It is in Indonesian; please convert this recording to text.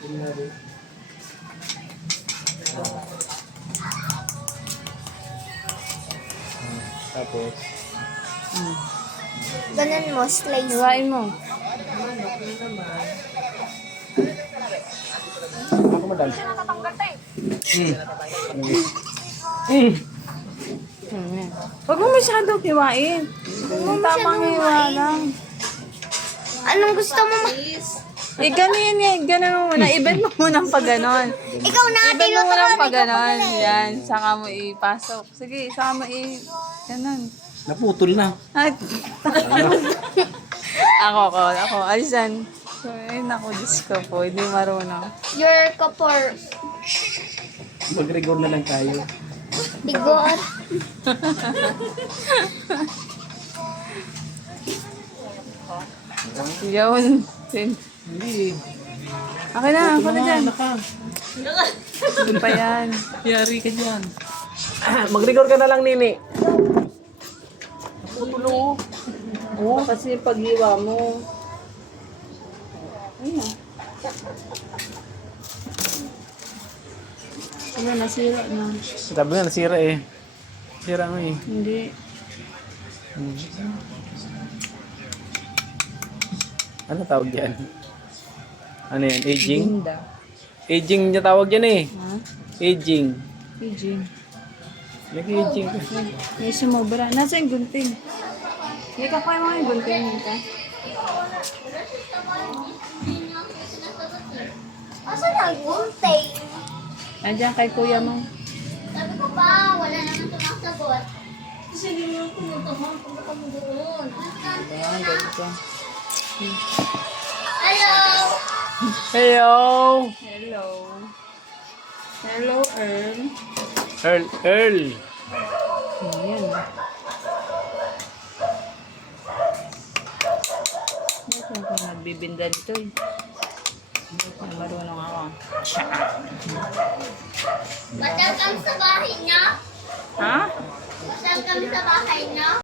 Tapos, Ganun mo, slice. Hiwain mo. ako madal. Yan. Huwag mo masyadong hiwain. Tamang hiwa lang. Anong gusto mo? Ganun yan. Ganun mo muna. I-bend mo muna pa ganon. Ikaw na, I-bend mo muna tinuturuan pa ikaw ganon. pala eh. Yan. Saka mo ipasok. Sige, saka mo ganon. Naputol na. Ay. Ako. Alisan. Ay, naku, Diyos ko po. Hindi marunong. Your kapor. Mag-record na lang tayo. Igor. Yun. Hindi. Okay na, ako na dyan. Hindi pa yan. Yari ka dyan. Mag-record ka na lang, Nini. Naputulo. Oo, kasi paghiwa mo. Ayun. Ano, nasira na. Sabi nga, nasira eh. Nasira nga eh. Hindi. Ano tawag yan? Ano yan? Aging? Linda. Aging niya tawag yan eh. Ha? Aging. Eugene. Nag-aging ka. May sumobra. Nasa yung gunting? Hindi ka kaya mga yung gunting nito. Asa na yung guntay? Andiyan kay kuya mo. Sabi ko pa, wala naman sumasagot. Kasi hindi mo pumuntahan kung baka mo doon. Ayan, ganito. Hello! Hello! Hello. Hello, Earl. Earl. Ayan. Bakit ako nagbibinda nito eh? Marunong ako. Masal kami sa bahay niya? Ha? Masal kami sa bahay niya?